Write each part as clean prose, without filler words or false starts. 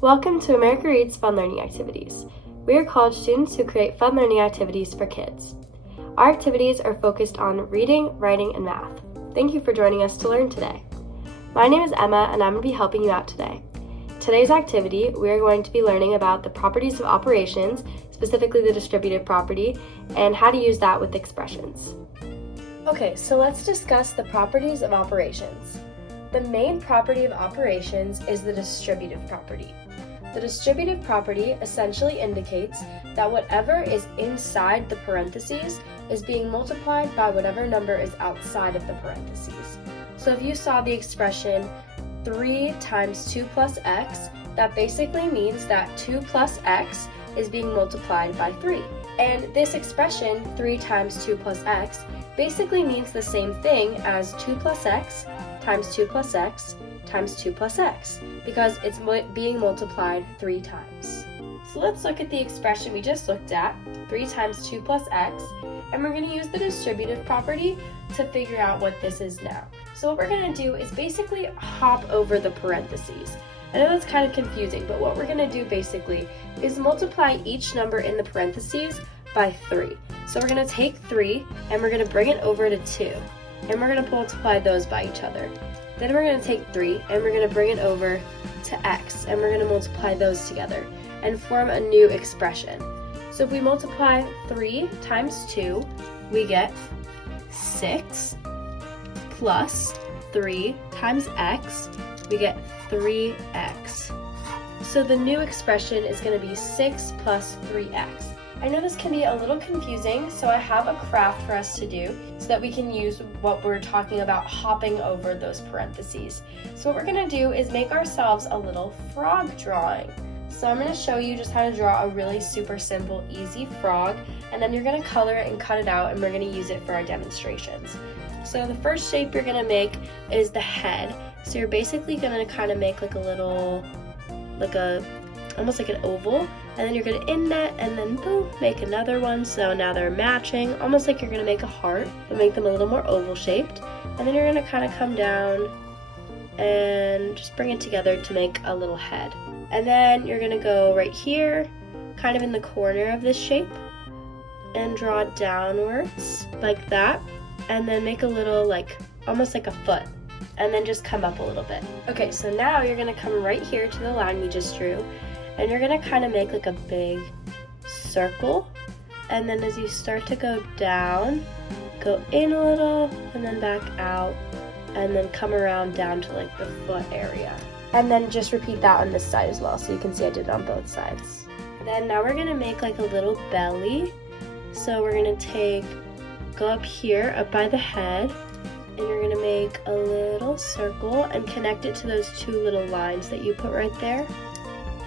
Welcome to America Reads Fun Learning Activities. We are college students who create fun learning activities for kids. Our activities are focused on reading, writing, and math. Thank you for joining us to learn today. My name is Emma, and I'm going to be helping you out today. Today's activity, we are going to be learning about the properties of operations, specifically the distributive property, and how to use that with expressions. Okay, so let's discuss the properties of operations. The main property of operations is the distributive property. The distributive property essentially indicates that whatever is inside the parentheses is being multiplied by whatever number is outside of the parentheses. So if you saw the expression 3 times 2 plus x, that basically means that 2 plus x is being multiplied by 3. And this expression, 3 times 2 plus x, basically means the same thing as 2 plus x times 2 plus x times 2 plus x, because it's being multiplied 3 times. So let's look at the expression we just looked at, 3 times 2 plus x, and we're going to use the distributive property to figure out what this is now. So what we're going to do is basically hop over the parentheses. I know that's kind of confusing, but what we're going to do basically is multiply each number in the parentheses by 3. So we're going to take 3 and we're going to bring it over to 2, and we're going to multiply those by each other. Then we're going to take 3 and we're going to bring it over to x, and we're going to multiply those together and form a new expression. So if we multiply 3 times 2, we get 6 plus 3 times x, we get 3x. So the new expression is going to be 6 plus 3x. I know this can be a little confusing, so I have a craft for us to do so that we can use what we're talking about hopping over those parentheses. So what we're going to do is make ourselves a little frog drawing. So I'm going to show you just how to draw a really super simple, easy frog, and then you're going to color it and cut it out, and we're going to use it for our demonstrations. So the first shape you're going to make is the head. So you're basically going to kind of make like a little, almost like an oval, and then you're going to indent and then boom, make another one. So now they're matching, almost like you're going to make a heart, but make them a little more oval shaped. And then you're going to kind of come down and just bring it together to make a little head. And then you're going to go right here, kind of in the corner of this shape, and draw downwards like that, and then make a little, almost like a foot, and then just come up a little bit. Okay, so now you're going to come right here to the line we just drew, and you're going to kind of make like a big circle, and then as you start to go down, go in a little, and then back out, and then come around down to like the foot area. And then just repeat that on this side as well, so you can see I did it on both sides. Then now we're going to make like a little belly. So we're going to go up here, up by the head, and you're going to make a little circle and connect it to those 2 little lines that you put right there.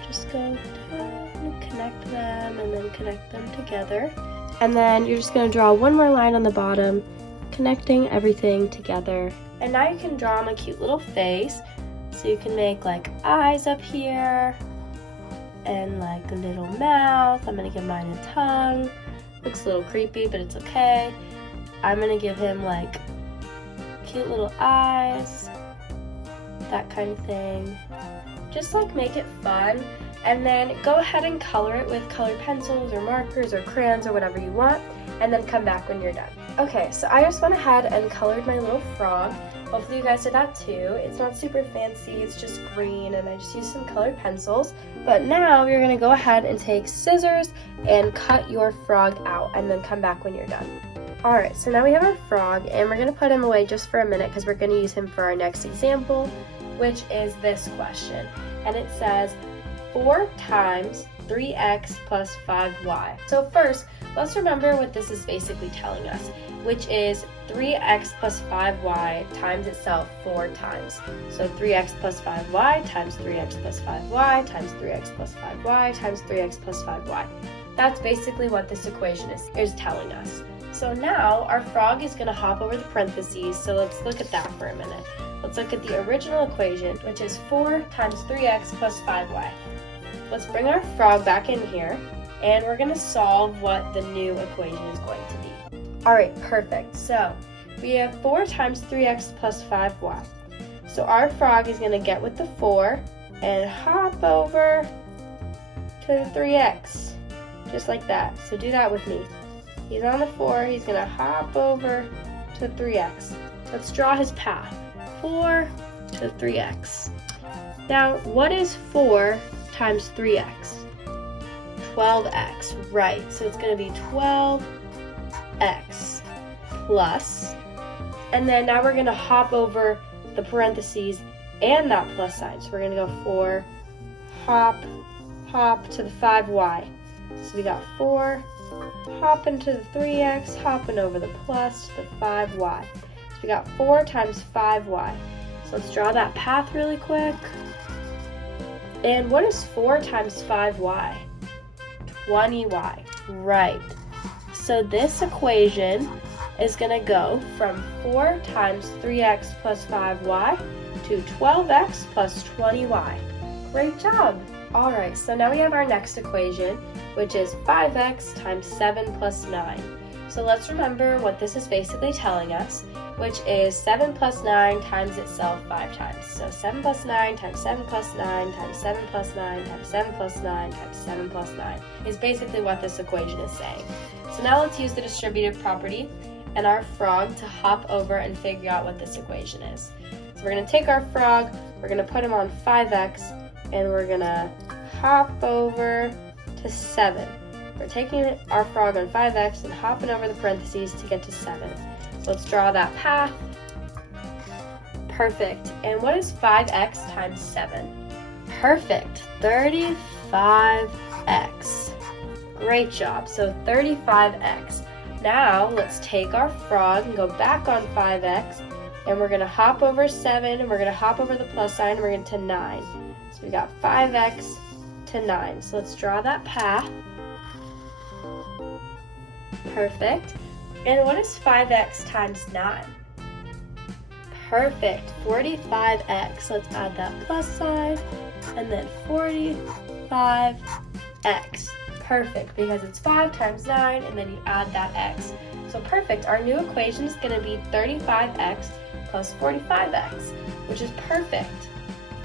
Just go down, connect them, and then connect them together. And then you're just going to draw one more line on the bottom, connecting everything together. And now you can draw them a cute little face. So you can make like eyes up here, and like a little mouth. I'm going to give mine a tongue. Looks a little creepy, but it's okay. I'm going to give him like cute little eyes, that kind of thing. Just like make it fun, and then go ahead and color it with colored pencils or markers or crayons or whatever you want, and then come back when you're done. Okay, so I just went ahead and colored my little frog. Hopefully you guys did that too. It's not super fancy, it's just green, and I just used some colored pencils. But now you're going to go ahead and take scissors and cut your frog out, and then come back when you're done. Alright, so now we have our frog, and we're going to put him away just for a minute because we're going to use him for our next example, which is this question. And it says 4 times 3x plus 5y. So first, let's remember what this is basically telling us, which is 3x plus 5y times itself 4 times. So 3x plus 5y times 3x plus 5y times 3x plus 5y times 3x plus 5y. That's basically what this equation is telling us. So now our frog is going to hop over the parentheses, so let's look at that for a minute. Let's look at the original equation, which is 4 times 3x plus 5y. Let's bring our frog back in here, and we're going to solve what the new equation is going to be. Alright, perfect. So we have 4 times 3x plus 5y. So our frog is going to get with the 4, and hop over to 3x, just like that. So do that with me. He's on the 4, he's gonna hop over to 3x. Let's draw his path. 4 to 3x. Now, what is 4 times 3x? 12x, right. So it's gonna be 12x plus, and then now we're gonna hop over the parentheses and that plus sign. So we're gonna go 4, hop to the 5y. So we got 4, hopping to the 3x, hopping over the plus to the 5y. So we got 4 times 5y. So let's draw that path really quick. And what is 4 times 5y? 20y, right. So this equation is going to go from 4 times 3x plus 5y to 12x plus 20y. Great job! Alright, so now we have our next equation, which is 5x times 7 plus 9. So let's remember what this is basically telling us, which is 7 plus 9 times itself 5 times. So 7 plus 9 times 7 plus 9 times 7 plus 9 times 7 plus 9 times 7 plus 9 is basically what this equation is saying. So now let's use the distributive property and our frog to hop over and figure out what this equation is. So we're going to take our frog, we're going to put him on 5x, and we're going to hop over to 7. We're taking our frog on 5x and hopping over the parentheses to get to 7. So let's draw that path. Perfect. And what is 5x times 7? Perfect. 35x. Great job. So 35x. Now let's take our frog and go back on 5x, and we're going to hop over 7, and we're going to hop over the plus sign, and we're going to 9. So we got 5x to 9. So let's draw that path. Perfect. And what is 5x times 9? Perfect. 45x. Let's add that plus sign, and then 45x. Perfect, because it's 5 times 9, and then you add that x. So perfect. Our new equation is going to be 35x plus 45x, which is perfect.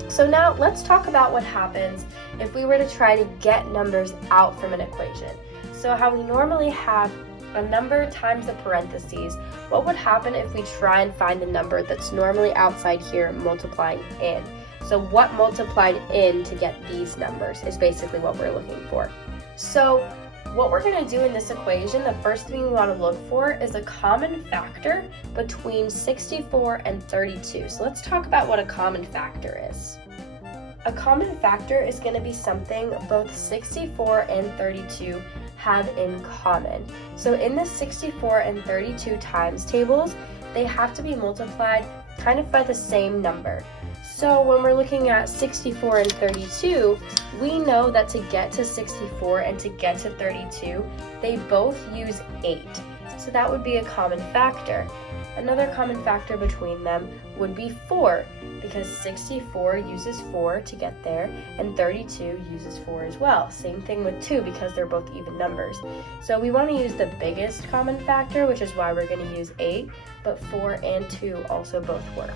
So now let's talk about what happens if we were to try to get numbers out from an equation. So how we normally have a number times the parentheses, what would happen if we try and find the number that's normally outside here multiplying in? So what multiplied in to get these numbers is basically what we're looking for. So what we're going to do in this equation, the first thing we want to look for is a common factor between 64 and 32. So let's talk about what a common factor is. A common factor is going to be something both 64 and 32 have in common. So in the 64 and 32 times tables, they have to be multiplied kind of by the same number. So when we're looking at 64 and 32, we know that to get to 64 and to get to 32, they both use 8. So that would be a common factor. Another common factor between them would be 4, because 64 uses 4 to get there, and 32 uses 4 as well. Same thing with 2, because they're both even numbers. So we want to use the biggest common factor, which is why we're going to use 8, but 4 and 2 also both work.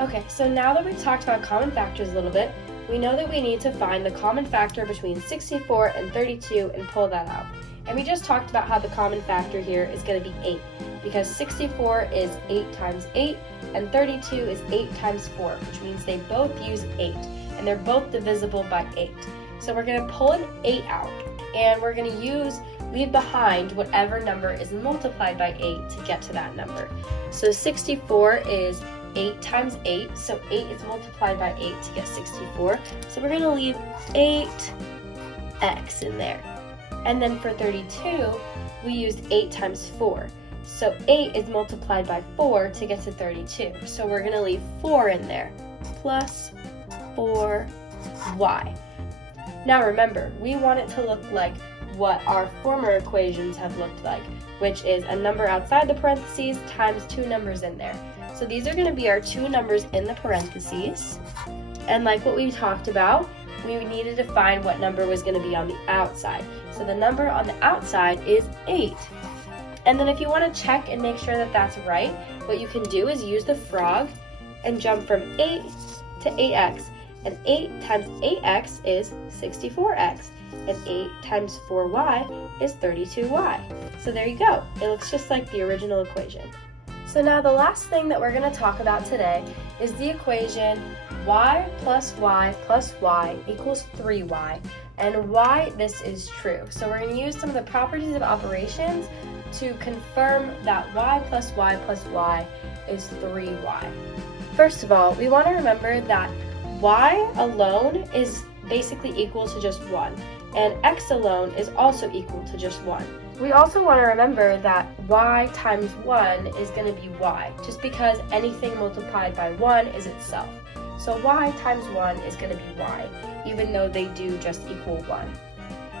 Okay, so now that we've talked about common factors a little bit, we know that we need to find the common factor between 64 and 32 and pull that out. And we just talked about how the common factor here is going to be 8, because 64 is 8 times 8, and 32 is 8 times 4, which means they both use 8, and they're both divisible by 8. So we're going to pull an 8 out, and we're going to leave behind whatever number is multiplied by 8 to get to that number. So 64 is 8 times 8, so 8 is multiplied by 8 to get 64. So we're going to leave 8x in there. And then for 32, we used 8 times 4. So 8 is multiplied by 4 to get to 32. So we're going to leave 4 in there, plus 4y. Now remember, we want it to look like what our former equations have looked like, which is a number outside the parentheses times 2 numbers in there. So these are going to be our 2 numbers in the parentheses. And like what we talked about, we needed to find what number was going to be on the outside. So the number on the outside is 8. And then if you want to check and make sure that that's right, what you can do is use the frog and jump from 8 to 8x. And 8 times 8x is 64x. And 8 times 4y is 32y. So there you go. It looks just like the original equation. So now the last thing that we're going to talk about today is the equation y plus y plus y equals 3y, and why this is true. So we're going to use some of the properties of operations to confirm that y plus y plus y is 3y. First of all, we want to remember that y alone is basically equal to just 1, and x alone is also equal to just 1. We also want to remember that y times 1 is going to be y, just because anything multiplied by 1 is itself. So y times 1 is going to be y, even though they do just equal 1.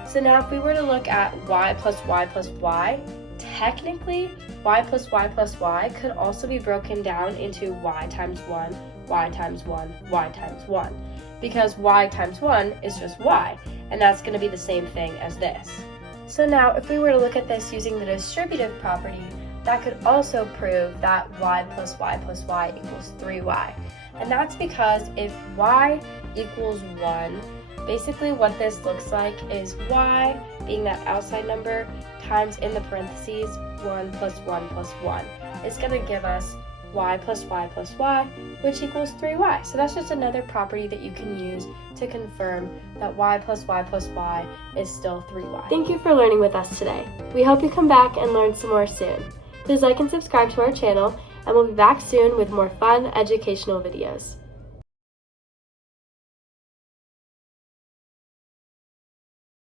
So now if we were to look at y plus y plus y, technically y plus y plus y could also be broken down into y times 1, y times 1, y times 1, because y times 1 is just y, and that's going to be the same thing as this. So now if we were to look at this using the distributive property, that could also prove that y plus y plus y equals 3y. And that's because if y equals 1, basically what this looks like is y, being that outside number, times in the parentheses 1 plus 1 plus 1. It's going to give us y plus y plus y, which equals 3y. So that's just another property that you can use to confirm that y plus y plus y is still 3y. Thank you for learning with us today. We hope you come back and learn some more soon. Please like and subscribe to our channel, and we'll be back soon with more fun educational videos.